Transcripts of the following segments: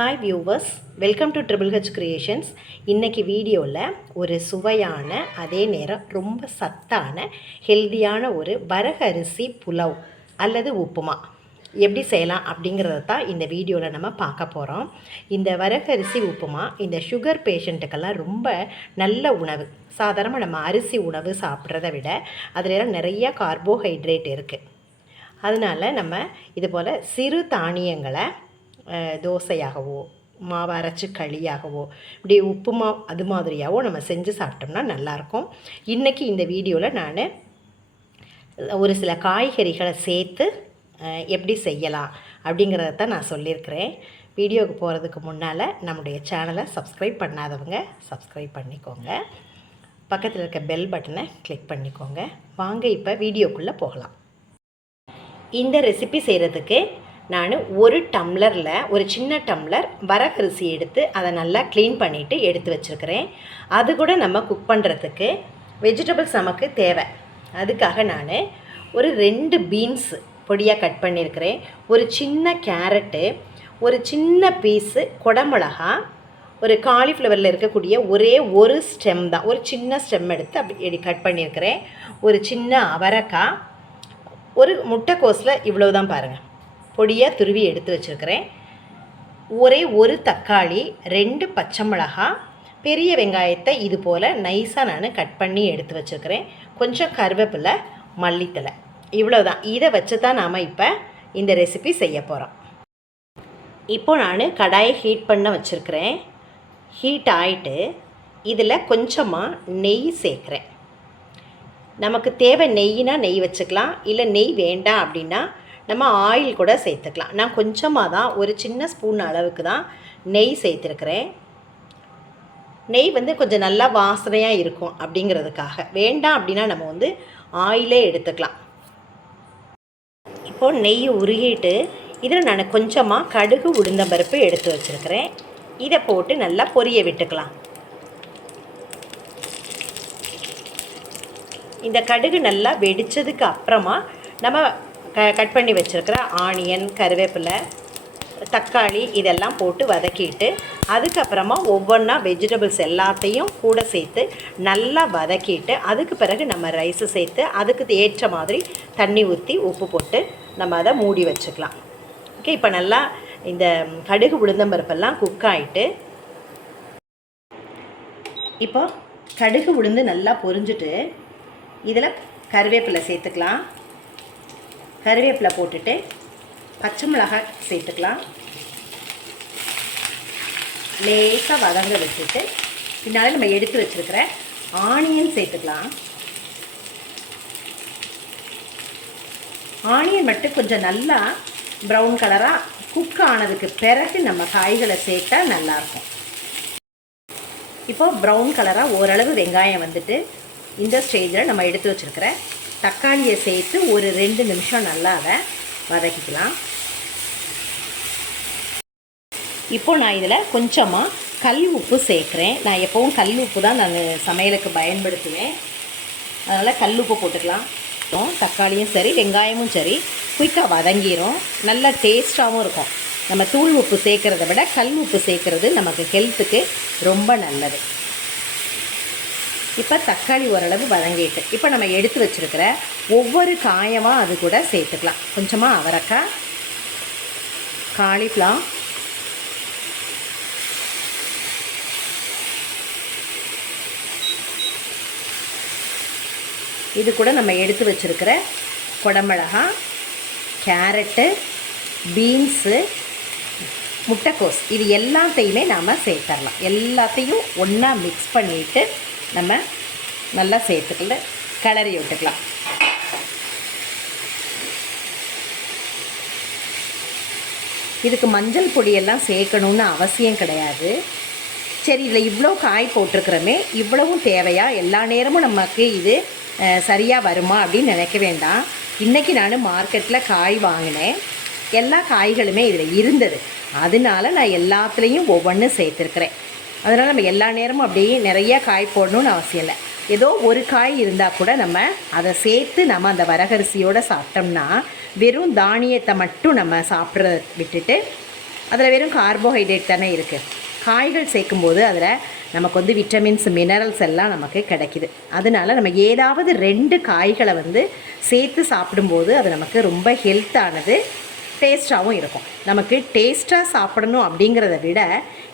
Hi viewers welcome to triple H creations இன்றைக்கி வீடியோவில் ஒரு சுவையான அதே நேரம் ரொம்ப சத்தான ஹெல்தியான ஒரு வரகரிசி புலவ் அல்லது உப்புமா. எப்படி செய்யலாம் அப்படிங்கிறத தான் இந்த வீடியோவில் நம்ம பார்க்க போகிறோம் இந்த வரகரிசி உப்புமா இந்த சுகர் பேஷண்ட்டுக்கெல்லாம் ரொம்ப நல்ல உணவு. சாதாரணமாக நம்ம அரிசி உணவு சாப்பிட்றத விட அதிலெல்லாம் நிறைய கார்போஹைட்ரேட் இருக்குது அதனால் நம்ம இது போல் சிறு தானியங்களை தோசையாகவோ மாவு அரைச்சி களியாகவோ இப்படி உப்புமா அது மாதிரியாகவோ நம்ம செஞ்சு சாப்பிட்டோம்னா நல்லாயிருக்கும். இன்றைக்கி இந்த வீடியோவில் நான் ஒரு சில காய்கறிகளை சேர்த்து எப்படி செய்யலாம் அப்படிங்கிறத தான் நான் சொல்லியிருக்கிறேன். வீடியோவுக்கு போகிறதுக்கு முன்னால் நம்முடைய சேனலை சப்ஸ்கிரைப் பண்ணாதவங்க சப்ஸ்கிரைப் பண்ணிக்கோங்க. பக்கத்தில் இருக்க பெல் பட்டனை கிளிக் பண்ணிக்கோங்க. வாங்க இப்போ வீடியோக்குள்ளே போகலாம். இந்த ரெசிபி செய்கிறதுக்கு நான் ஒரு டம்ளரில் ஒரு சின்ன டம்ளர் வரகரிசி எடுத்து அதை நல்லா க்ளீன் பண்ணிவிட்டு எடுத்து வச்சுருக்கிறேன். அது கூட நம்ம குக் பண்ணுறதுக்கு வெஜிடபிள்ஸ் நமக்கு தேவை. அதுக்காக நான் ஒரு ரெண்டு பீன்ஸ் பொடியாக கட் பண்ணியிருக்கிறேன் ஒரு சின்ன கேரட்டு ஒரு சின்ன பீஸு குடமிளகா ஒரு காலிஃப்ளவரில் இருக்கக்கூடிய ஒரே ஒரு ஸ்டெம் தான். ஒரு சின்ன ஸ்டெம் எடுத்து அப்படி கட் பண்ணியிருக்கிறேன் ஒரு சின்ன அவரக்காய் ஒரு முட்டைக்கோஸில் இவ்வளோ தான் பாருங்கள் பொடியாக துருவி எடுத்து வச்சுருக்கிறேன். ஒரே ஒரு தக்காளி ரெண்டு பச்சை மிளகாய் பெரிய வெங்காயத்தை இது போல் நைஸாக நான் கட் பண்ணி எடுத்து வச்சுருக்கிறேன். கொஞ்சம் கருவேப்பிலை மல்லித்தலை இவ்வளோ தான் இதை வச்சு தான் நாம் இப்போ இந்த ரெசிபி செய்ய போகிறோம் இப்போ நான் கடாயை ஹீட் பண்ண வச்சுருக்கிறேன். ஹீட் ஆகிட்டு இதில் கொஞ்சமாக நெய் சேர்க்குறேன். நமக்கு தேவை நெய்னா நெய் வச்சுக்கலாம். இல்லை நெய் வேண்டாம் அப்படின்னா நம்ம ஆயில் கூட சேர்த்துக்கலாம். நான் கொஞ்சமாக தான் ஒரு சின்ன ஸ்பூன் அளவுக்கு தான் நெய் சேர்த்துருக்கிறேன். நெய் வந்து கொஞ்சம் நல்லா வாசனையாக இருக்கும் அப்படிங்கிறதுக்காக. வேண்டாம் அப்படின்னா நம்ம வந்து ஆயிலே எடுத்துக்கலாம். இப்போது நெய் உருகிட்டு இதில் நான் கொஞ்சமாக கடுகு உளுந்தம்பருப்பு எடுத்து வச்சுருக்கிறேன். இதை போட்டு நல்லா பொரிய விட்டுக்கலாம். இந்த கடுகு நல்லா வெடித்ததுக்கு அப்புறமா நம்ம க கட் பண்ணி வச்சுருக்கிற ஆனியன் கருவேப்பிலை தக்காளி இதெல்லாம் போட்டு வதக்கிட்டு அதுக்கப்புறமா ஒவ்வொன்றா வெஜிடபிள்ஸ் எல்லாத்தையும் கூட சேர்த்து நல்லா வதக்கிட்டு அதுக்கு பிறகு நம்ம ரைஸு சேர்த்து அதுக்கு ஏற்ற மாதிரி தண்ணி ஊற்றி உப்பு போட்டு நம்ம அதை மூடி வச்சுக்கலாம். ஓகே இப்போ நல்லா இந்த கடுகு உளுந்தம்பருப்பெல்லாம் குக் ஆகிட்டு இப்போ கடுகு உளுந்து நல்லா பொரிஞ்சிட்டு இதில் கருவேப்பிலை சேர்த்துக்கலாம். கருவேப்பிலை போட்டுட்டு பச்சை மிளகாய் சேர்த்துக்கலாம். லேசாக வதங்க வச்சுட்டு பின்னால் நம்ம எடுத்து வச்சுருக்கிற ஆனியன் சேர்த்துக்கலாம். ஆனியன் மட்டும் கொஞ்சம் நல்லா ப்ரௌன் கலராக குக் ஆனதுக்கு பிறகு நம்ம காய்களை சேர்த்தா நல்லாயிருக்கும் இப்போது ப்ரௌன் கலராக ஓரளவு வெங்காயம் வந்துட்டு இந்த ஸ்டேஜில் நம்ம எடுத்து வச்சுருக்கிற தக்காளியை சேர்த்து ஒரு ரெண்டு நிமிஷம் நல்லா அதை வதக்கிக்கலாம். இப்போ நான் இதில் கொஞ்சமாக கல் உப்பு சேர்க்குறேன். நான் எப்போவும் கல் உப்பு தான் நான் சமையலுக்கு பயன்படுத்துவேன். அதனால் கல் உப்பு போட்டுக்கலாம். தக்காளியும் சரி வெங்காயமும் சரி குயிக்காக வதங்கிரும். நல்ல டேஸ்ட்டாகவும் இருக்கும். நம்ம தூள் உப்பு சேர்க்குறத விட கல் உப்பு சேர்க்குறது நமக்கு ஹெல்த்துக்கு ரொம்ப நல்லது. இப்போ தக்காளி ஓரளவு வதங்கிட்டு. இப்போ நம்ம எடுத்து வச்சுருக்கிற ஒவ்வொரு காயமாக அது கூட சேர்த்துக்கலாம். கொஞ்சமாக அவரைக்காய் காலிஃப்ளவர் இது கூட நம்ம எடுத்து வச்சுருக்கிற குடமிளகா கேரட்டு பீன்ஸு முட்டைக்கோஸ். இது எல்லாத்தையுமே நாம் சேர்த்துடலாம் எல்லாத்தையும் ஒன்றா மிக்ஸ் பண்ணிவிட்டு நம்ம நல்லா சேர்த்துக்கல கிளறி விட்டுக்கலாம். இதுக்கு மஞ்சள் பொடியெல்லாம் சேர்க்கணுன்னு அவசியம் கிடையாது. சரி இதில் இவ்வளோ காய் போட்டிருக்கிறோமே இவ்வளவும் தேவையா? எல்லா நேரமும் நமக்கு இது சரியாக வருமா அப்படின்னு நினைக்க வேண்டாம். இன்றைக்கி நான் மார்க்கெட்டில் காய் வாங்கினேன். எல்லா காய்களுமே இதில் இருந்தது. அதனால நான் எல்லாத்துலேயும் ஒவ்வொன்றும் சேர்த்துருக்குறேன். அதனால் நம்ம எல்லா நேரமும் அப்படியே நிறைய காய் போடணும்னு அவசியம் இல்லை. ஏதோ ஒரு காய் இருந்தால் கூட நம்ம அதை சேர்த்து நம்ம அந்த வரகரிசியோடு சாப்பிட்டோம்னா வெறும் தானியத்தை மட்டும் நம்ம சாப்பிட்றத விட்டுட்டு அதில் வெறும் கார்போஹைட்ரேட் தானே இருக்குது காய்கள் சேர்க்கும்போது அதில் நமக்கு வந்து விட்டமின்ஸ் மினரல்ஸ் எல்லாம் நமக்கு கிடைக்கிது. அதனால நம்ம ஏதாவது ரெண்டு காய்களை வந்து சேர்த்து சாப்பிடும்போது அது நமக்கு ரொம்ப ஹெல்த்தானது டேஸ்ட்டாகவும் இருக்கும். நமக்கு டேஸ்ட்டாக சாப்பிடணும் அப்படிங்கிறத விட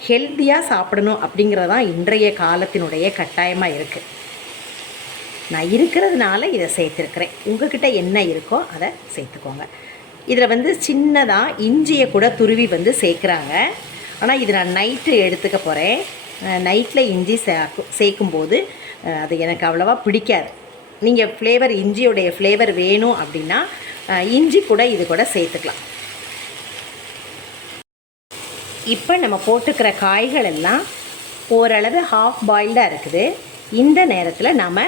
ஹெல்த்தியாக சாப்பிடணும் அப்படிங்கிறது தான் இன்றைய காலத்தினுடைய கட்டாயமாக இருக்குது நான் இருக்கிறதுனால இதை சேர்த்துருக்குறேன். உங்ககிட்ட என்ன இருக்கோ அதை சேர்த்துக்கோங்க. இதில் வந்து சின்னதாக இஞ்சியை கூட துருவி வந்து சேர்க்குறாங்க. ஆனால் இது நான் நைட்டு எடுத்துக்க போகிறேன் நைட்டில் இஞ்சி சே சேர்க்கும்போது அது எனக்கு அவ்வளோவா பிடிக்காது. நீங்கள் ஃப்ளேவர் இஞ்சியோடைய ஃப்ளேவர் வேணும் அப்படின்னா இஞ்சி கூட இது கூட சேர்த்துக்கலாம். இப்போ நம்ம போட்டுக்கிற காய்கள் எல்லாம் ஓரளவு ஹாஃப் பாயில்டாக இருக்குது. இந்த நேரத்தில் நாம்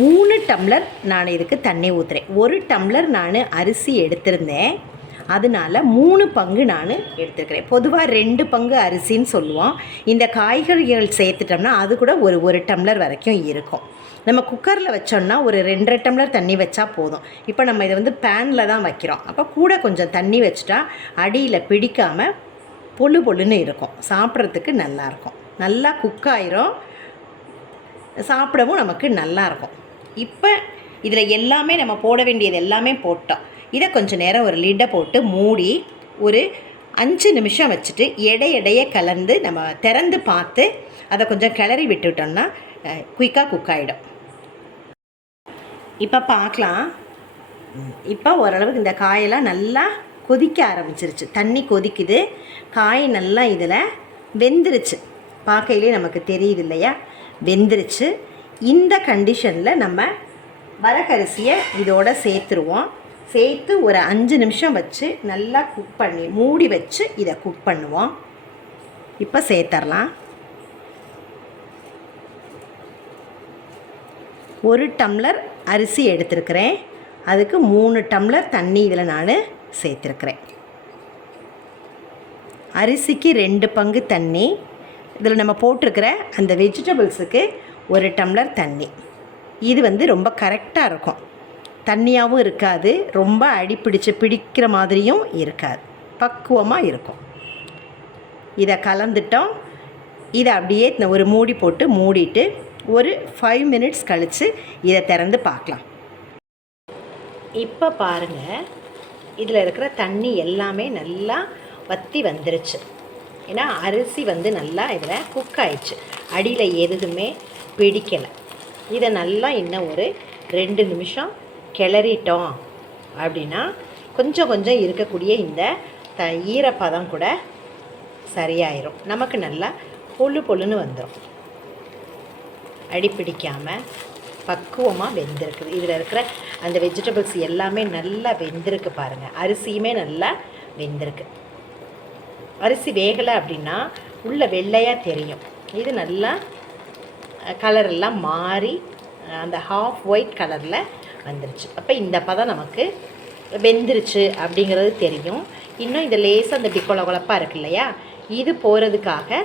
மூணு டம்ளர் நான் இதுக்கு தண்ணி ஊற்றுறேன் ஒரு டம்ளர் நான் அரிசி எடுத்திருந்தேன். அதனால மூணு பங்கு நான் எடுத்துருக்கிறேன். பொதுவாக ரெண்டு பங்கு அரிசின்னு சொல்லுவோம். இந்த காய்கறிகள் சேர்த்துட்டோம்னா அது கூட ஒரு ஒரு டம்ளர் வரைக்கும் இருக்கும். நம்ம குக்கரில் வச்சோம்னா ஒரு ரெண்டரை டம்ளர் தண்ணி வச்சா போதும். இப்போ நம்ம இதை வந்து பேனில் தான் வைக்கிறோம். அப்போ கூட கொஞ்சம் தண்ணி வச்சுட்டா அடியில் பிடிக்காமல் பொழு பொழுன்னு இருக்கும். சாப்பிட்றதுக்கு நல்லாயிருக்கும். நல்லா குக் ஆயிரும். சாப்பிடவும் நமக்கு நல்லா இருக்கும் இப்போ இதில் எல்லாமே நம்ம போட வேண்டியது எல்லாமே போட்டோம். இதை கொஞ்சம் நேரம் ஒரு லிட்டை போட்டு மூடி ஒரு அஞ்சு நிமிஷம் வச்சுட்டு எடை எடைய கலந்து நம்ம திறந்து பார்த்து அதை கொஞ்சம் கிளறி விட்டுட்டோம்னா குயிக்காக குக் ஆகிடும் இப்போ பார்க்கலாம். இப்போ ஓரளவுக்கு இந்த காயெல்லாம் நல்லா கொதிக்க ஆரம்பிச்சிருச்சு. தண்ணி கொதிக்குது. காய் நல்லா இதில் வெந்துருச்சு. பார்க்கையிலே நமக்கு தெரியுது இல்லையா வெந்துருச்சு. இந்த கண்டிஷனில் நம்ம வரகரிசியை இதோட சேர்த்துருவோம். சேர்த்து ஒரு அஞ்சு நிமிஷம் வச்சு நல்லா குக் பண்ணி மூடி வச்சு இதை குக் பண்ணுவோம். இப்போ சேர்த்துடலாம் ஒரு டம்ளர் அரிசி எடுத்துருக்கிறேன். அதுக்கு மூணு டம்ளர் தண்ணி இதில் நான் சேர்த்துருக்குறேன். அரிசிக்கு ரெண்டு பங்கு தண்ணி. இதில் நம்ம போட்டிருக்கிற அந்த வெஜிடபிள்ஸுக்கு ஒரு டம்ளர் தண்ணி. இது வந்து ரொம்ப கரெக்டாக இருக்கும். தண்ணியாகவும் இருக்காது ரொம்ப அடிப்பிடிச்சு பிடிக்கிற மாதிரியும் இருக்காது. பக்குவமாக இருக்கும். இதை கலந்துட்டோம். இதை அப்படியே இந்த ஒரு மூடி போட்டு மூடிட்டு ஒரு ஃபைவ் மினிட்ஸ் கழித்து இதை திறந்து பார்க்கலாம். இப்போ பாருங்கள் இதில் இருக்கிற தண்ணி எல்லாமே நல்லா வற்றி வந்துருச்சு. ஏன்னா அரிசி வந்து நல்லா இதில் குக் ஆயிடுச்சு. அடியில் எதுவுமே பிடிக்கலை. இதை நல்லா இன்னும் ஒரு ரெண்டு நிமிஷம் கிளறிட்டோம் அப்படின்னா கொஞ்சம் கொஞ்சம் இருக்கக்கூடிய இந்த த ஈரப்பதம் கூட சரியாயிரும். நமக்கு நல்லா பொழு பொழுன்னு வந்துடும் அடி பிடிக்காமல் பக்குவமாக வெந்திருக்குது. இதில் இருக்கிற அந்த வெஜிடபிள்ஸ் எல்லாமே நல்லா வெந்திருக்கு பாருங்கள் அரிசியுமே நல்லா வெந்திருக்கு. அரிசி வேகலை அப்படின்னா உள்ள வெள்ளையாக தெரியும். இது நல்லா கலரெல்லாம் மாறி அந்த ஹாஃப் ஒயிட் கலரில் வந்துருச்சு. அப்போ இந்த பதம் நமக்கு வெந்துருச்சு அப்படிங்கிறது தெரியும். இன்னும் இந்த லேசாக அந்த இப்படி கொல இருக்கு இல்லையா? இது போகிறதுக்காக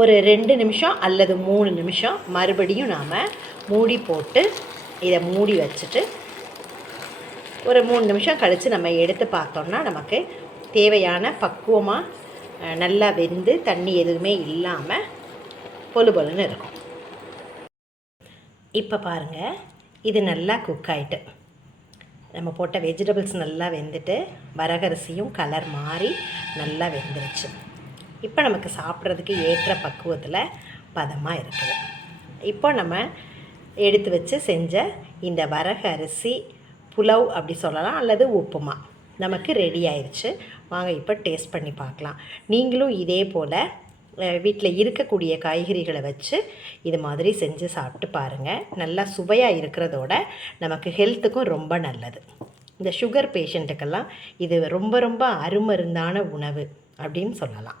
ஒரு ரெண்டு நிமிஷம் அல்லது மூணு நிமிஷம் மறுபடியும் நாம் மூடி போட்டு இதை மூடி வச்சுட்டு ஒரு மூணு நிமிஷம் கழித்து நம்ம எடுத்து பார்த்தோம்னா நமக்கு தேவையான பக்குவமாக நல்லா வெந்து தண்ணி எதுவுமே இல்லாமல் பொழு பொழுன்னு இருக்கும். இப்போ பாருங்கள் இது நல்லா குக் ஆகிட்டு நம்ம போட்ட வெஜிடபிள்ஸ் நல்லா வெந்துட்டு வரகரிசியும் கலர் மாறி நல்லா வெந்துருச்சு. இப்போ நமக்கு சாப்பிட்றதுக்கு ஏற்ற பக்குவத்தில் பதமாக இருக்குது. இப்போ நம்ம எடுத்து வச்சு செஞ்ச இந்த வரகு அரிசி புலவ் அப்படி சொல்லலாம் அல்லது உப்புமா. நமக்கு ரெடி ஆயிடுச்சு வாங்க இப்போ டேஸ்ட் பண்ணி பார்க்கலாம். நீங்களும் இதே போல் வீட்டில் இருக்கக்கூடிய காய்கறிகளை வச்சு இது மாதிரி செஞ்சு சாப்பிட்டு பாருங்கள் நல்லா சுவையாக இருக்கிறதோட நமக்கு ஹெல்த்துக்கும் ரொம்ப நல்லது. இந்த சுகர் பேஷண்ட்டுக்கெல்லாம் இது ரொம்ப ரொம்ப அருமருந்தான உணவு அப்படின்னு சொல்லலாம்.